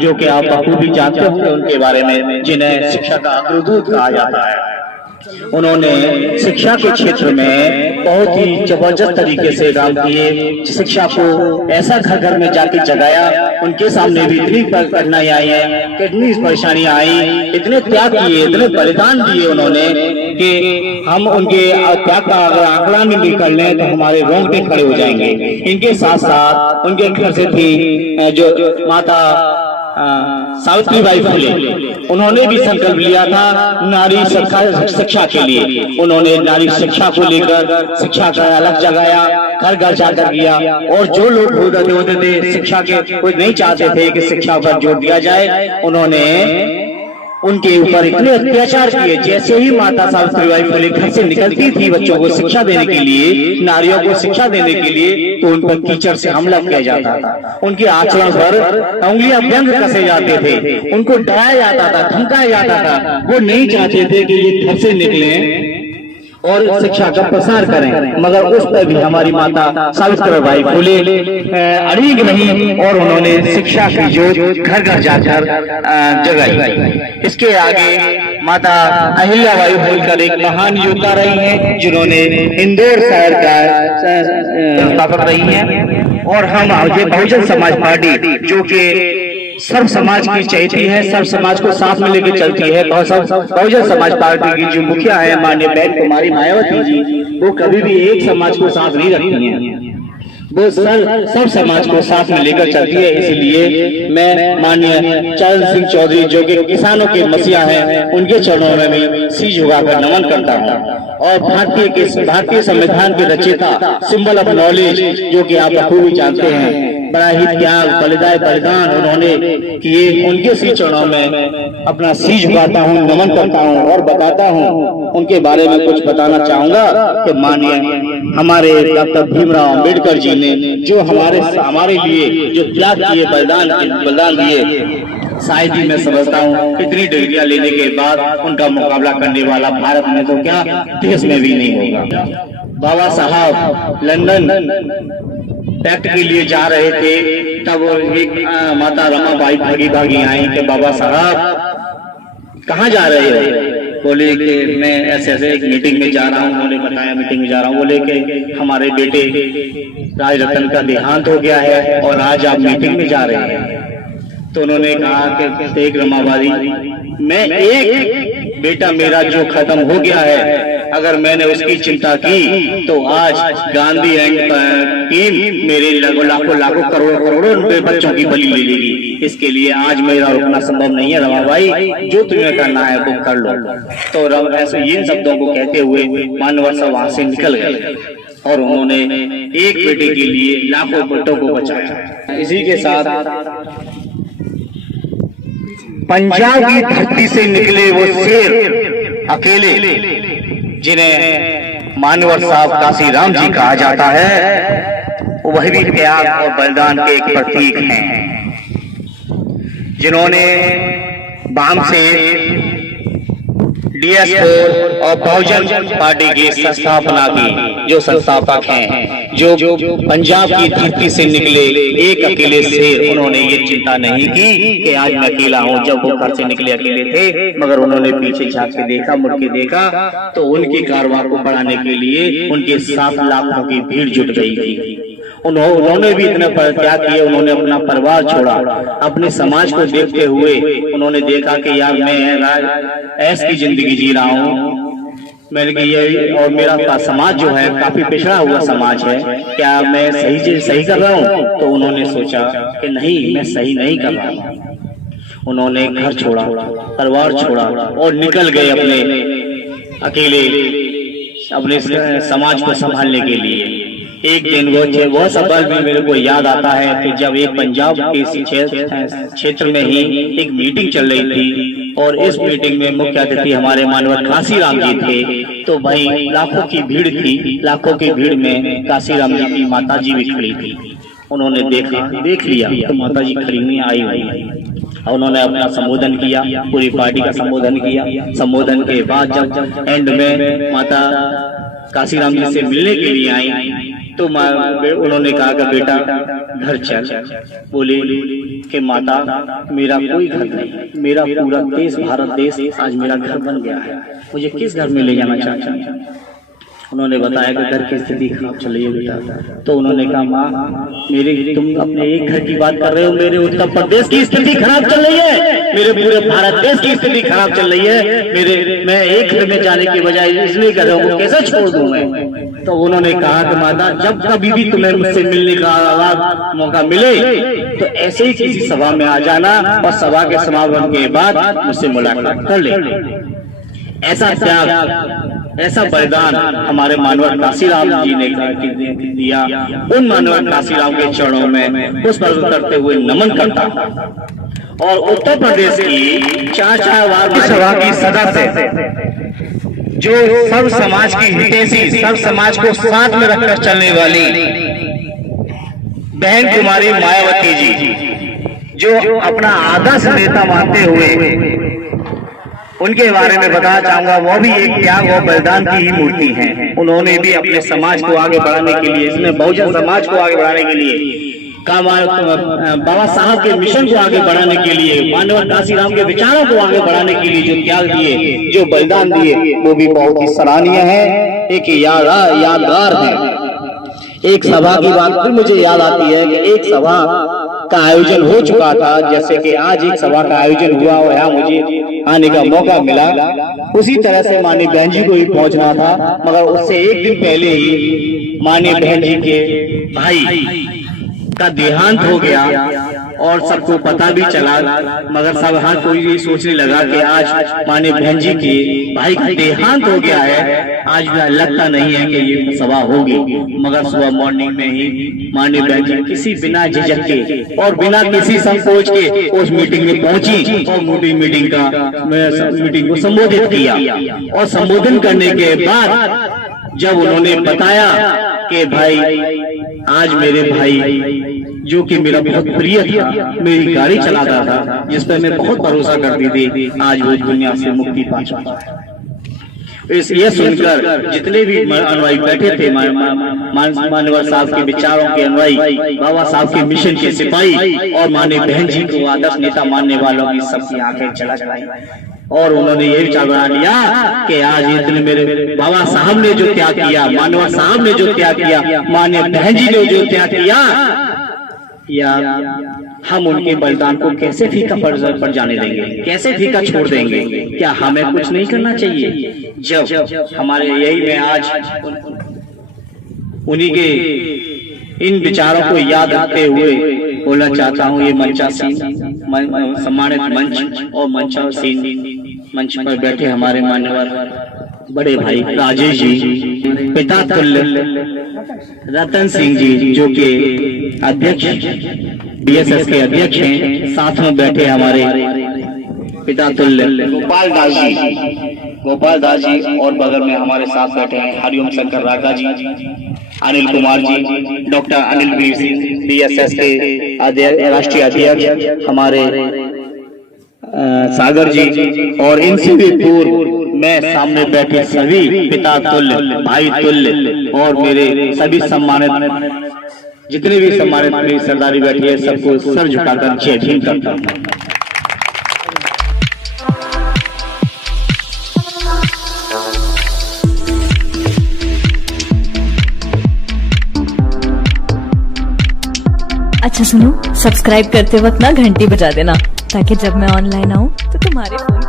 जो कि आप बखूबी जानते होंगे उनके बारे में, जिन्हें शिक्षा का अग्रदूत कहा जाता है। उन्होंने शिक्षा के क्षेत्र में बहुत ही जबरदस्त तरीके से काम किए, शिक्षा को ऐसा घर घर में जाके जगाया। उनके सामने भी इतनी कठिनाई आई है, कितनी परेशानियां आई, इतने त्याग किए, इतने बलिदान दिए उन्होंने कि हम उनके त्याग का अगर आंकड़ा नहीं कर लें तो हमारे रोंगटे खड़े हो जाएंगे। इनके साथ साथ उनके घर से थी जो माता सावित्रीबाई फुले, उन्होंने भी संकल्प लिया था नारी शिक्षा के लिए। उन्होंने नारी शिक्षा को लेकर शिक्षा का अलग जगाया, घर घर जाकर किया। और जो लोग होते थे शिक्षा के, कोई नहीं चाहते थे कि शिक्षा पर जोर दिया जाए, उन्होंने उनके ऊपर इतने अत्याचार किए। जैसे ही माता सावित्रीबाई फुले घर से निकलती थी बच्चों को शिक्षा देने के लिए, नारियों को शिक्षा देने के लिए, तो उन पर कीचड़ से हमला किया जाता था। उनके आचरण पर उंगलियां व्यंग कसे जाते थे, उनको डराया जाता था, धमकाया जाता था। वो नहीं चाहते थे कि ये घर से निकले और शिक्षा का प्रसार करें, मगर उस पर भी हमारी माता सावित्रीबाई फुले अड़िग रही और उन्होंने शिक्षा की जोत घर घर जाकर जगाई। इसके आगे माता अहिल्याबाई होलकर एक महान योद्धा रही हैं, जिन्होंने इंदौर शहर का स्थापक रही हैं। और हम आगे बहुजन समाज पार्टी, जो कि सर्व समाज की चहेती है, सर्व समाज को साथ में लेकर चलती है, बहुजन समाज पार्टी की जो मुखिया है माननीय बहन कुमारी मायावती जी, वो कभी भी एक समाज को साथ नहीं रखती हैं, वो सब समाज को साथ में लेकर चलती है। इसलिए मैं माननीय चरण सिंह चौधरी, जो कि किसानों के मसीहा हैं, उनके चरणों में मैं सीस झुकाकर नमन करता हूँ। और भारतीय संविधान के रचयिता, सिंबल ऑफ नॉलेज, जो कि आप बखूबी जानते हैं, बड़ा ही त्याग बलिदान उन्होंने किए। उनके सी चरणों में अपना सी झुकाता हूँ, नमन करता हूँ और बताता हूँ। उनके बारे में कुछ बताना चाहूंगा कि माननीय हमारे डॉक्टर भीमराव अंबेडकर जी ने जो हमारे लिए जो त्याग किए, बलिदान दिए, शायद ही मैं समझता हूँ इतनी डिग्रियां लेने के बाद उनका मुकाबला करने वाला भारत में तो क्या देश में भी नहीं होगा। बाबा साहब लंदन टैक्ट के लिए जा रहे थे, तब एक माता रमाबाई भागी आई कि बाबा साहब कहाँ जा रहे हो? बोले कि मैं ऐसे एक मीटिंग में जा रहा हूँ। उन्होंने बताया मीटिंग में जा रहा हूँ। बोले कि हमारे बेटे राज रतन का देहांत हो गया है और आज आप मीटिंग में जा रहे हैं। तो उन्होंने कहा कि देख रमाबाई, मैं एक बेटा मेरा जो खत्म हो गया है, अगर मैंने उसकी चिंता की तो आज गांधी एंड टीम मेरे लाखों करोड़ों बच्चों की बलि ले लेगी। इसके लिए आज मेरा रुकना संभव नहीं है रमाबाई, जो तुम्हें करना है वो कर लो। तो ऐसे इन शब्दों को कहते हुए मानवर सब वहां से निकल गए और उन्होंने एक बेटे के लिए लाखों बेटों को बचाया। इसी के साथ पंजाब की धरती से निकले वो शेर अकेले, जिन्हें मानवर साहब काशीराम जी कहा जाता है, वही भी त्याग और बलिदान के एक प्रतीक हैं, जिन्होंने बाम से DS4 और बहुजन पार्टी की संस्थापना की, जो संस्थापक हैं, जो पंजाब की धरती से निकले एक अकेले शेर। उन्होंने ये चिंता नहीं की कि आज मैं अकेला हूँ। जब वो घर से निकले अकेले थे, मगर उन्होंने पीछे झांक के देखा, मुड़ के देखा तो उनकी कारवां को बढ़ाने के लिए उनके 7 लाखों की भीड़ जुट गई थी। उन्होंने भी इतना त्याग किया। उन्होंने अपना परिवार छोड़ा, अपने समाज को देखते हुए उन्होंने देखा कि यार मैं ऐश की जिंदगी जी रहा हूँ, मैंने ये और मेरा समाज जो है काफी पिछड़ा हुआ समाज है, क्या मैं सही कर रहा हूँ? तो उन्होंने सोचा कि नहीं, मैं सही नहीं कर रहा हूँ। उन्होंने घर छोड़ा, परिवार छोड़ा और निकल गए अपने अकेले अपने समाज को संभालने के लिए। एक दिन वो सफल भी मेरे को याद आता है कि जब एक पंजाब के क्षेत्र में ही एक मीटिंग चल रही थी और इस मीटिंग में मुख्य अतिथि हमारे मानवर काशीराम जी थे। तो भाई लाखों की भीड़ थी, लाखों की भीड़ में काशीराम जी की माता जी भी खड़ी थी। उन्होंने देख लिया तो माता जी खड़ी हुई आई और उन्होंने अपना संबोधन किया, पूरी पार्टी का संबोधन किया। संबोधन के बाद जब एंड में माता काशीराम जी से मिलने के लिए आई तो उन्होंने कहा कि बेटा घर चल। बोले कि माता मेरा कोई घर नहीं, मेरा पूरा देश भारत देश आज मेरा घर बन गया है, मुझे किस घर में ले जाना चाहते हैं। उन्होंने बताया कि घर की स्थिति खराब चल रही है बेटा। तो उन्होंने कहा माँ मेरे तुम अपने एक घर की बात कर रहे हो, मेरे उत्तर प्रदेश की स्थिति खराब चल रही है, मेरे पूरे भारत देश की स्थिति खराब चल रही है, मैं एक घर में जाने के बजाय इसलिए कर रहा हूँ, कैसे छोड़ दूं मैं। तो उन्होंने कहा कि माता जब कभी भी तुम्हें मुझसे मिलने का मौका मिले तो ऐसे ही किसी सभा में आ जाना और सभा के समापन के बाद मुझसे मुलाकात कर ले। ऐसा त्याग, ऐसा बलिदान हमारे मानवर काशीराम जी ने दिया। उन मानवर काशीराम के चरणों में पुष्प अर्पण करते हुए नमन करता हूं। और उत्तर प्रदेश की 4 वार्ड सभा की सदस्य जो सब समाज की हितैषी, सब समाज को साथ में रखकर चलने वाली बहन कुमारी मायावती जी, जो अपना आदर्श नेता मानते हुए उनके बारे में बताना चाहूंगा। वो भी एक त्याग और बलिदान की ही मूर्ति हैं। उन्होंने भी अपने समाज को आगे बढ़ाने के लिए, इसमें बहुजन समाज को आगे बढ़ाने के लिए, बाबा साहब के मिशन को आगे बढ़ाने के लिए, मानवर काशीराम के विचारों को आगे बढ़ाने के लिए जो त्याग दिए, जो बलिदान दिए, वो भी बहुत ही सराहनीय है, एक यादगार है। एक सभा की बात भी मुझे याद आती है कि एक सभा का आयोजन हो चुका था, जैसे कि आज एक सभा का आयोजन हुआ और यहाँ मुझे आने का मौका मिला। उसी तरह से माननीय बहन जी को ही पहुंचना था, मगर उससे एक दिन पहले ही माननीय बहन जी के भाई का देहांत हो गया और सबको पता भी चला, मगर सब हर कोई ये सोचने लगा कि आज माननीय बहन जी के भाई का देहांत हो गया है, आज लगता नहीं है कि ये सभा होगी। मगर सुबह मॉर्निंग में ही माननीय बहन जी किसी बिना झिझक के और बिना किसी संकोच के उस मीटिंग में पहुंची और मीटिंग को संबोधित किया। और संबोधन करने के बाद जब उन्होंने बताया कि भाई आज मेरे भाई जो कि मेरा बहुत प्रिय था, मेरी गाड़ी चलाता था, जिस पर मैं बहुत भरोसा करती थी, आज वो दुनिया से मुक्ति पा चुका है। ये सुनकर जितने भी अनुयायी बैठे थे, मानवर साहब के विचारों के अनुयायी, बाबा साहब के मिशन के सिपाही और माननीय बहन जी को आदर्श नेता मानने वालों की सबकी आंखें चलक आई और उन्होंने ये विचार बना लिया कि आज इतने मेरे बाबा साहब ने जो त्याग किया, मानवर साहब ने जो त्याग किया, माननीय बहन जी ने जो त्याग किया, या हम उनके बलिदान को कैसे फीका पर जाने देंगे, कैसे फीका छोड़ देंगे। क्या हमें कुछ नहीं करना चाहिए? जब हमारे यही मैं आज उन्हीं के इन विचारों को याद रखते हुए बोलना चाहता हूँ। ये मंचासीन सम्मानित मंच और मंच पर बैठे हमारे मान्यवर बड़े भाई राजेश जी, पिता तुल्य रतन सिंह जी जो कि अध्यक्ष बीएसएस के अध्यक्ष हैं, साथ में बैठे हमारे पिता तुल्य गोपाल दास जी और बगल में हमारे साथ बैठे हैं हरिओम शंकर रागा जी, अनिल कुमार जी, डॉक्टर अनिल वीर सिंह बीएसएस के राष्ट्रीय अध्यक्ष हमारे सागर जी, और इनसे भी पूर्व मैं सामने बैठे सभी पिता तुल्य, भाई तुल्य और मेरे सभी सम्मानित जितने भी सम्मानित मेरी सरदारी बैठी है, सबको सर झुकाकर जय भीम करता हूँ। अच्छा सुनो, सब्सक्राइब करते वक्त ना घंटी बजा देना, ताकि जब मैं ऑनलाइन आऊँ तो तुम्हारे फोन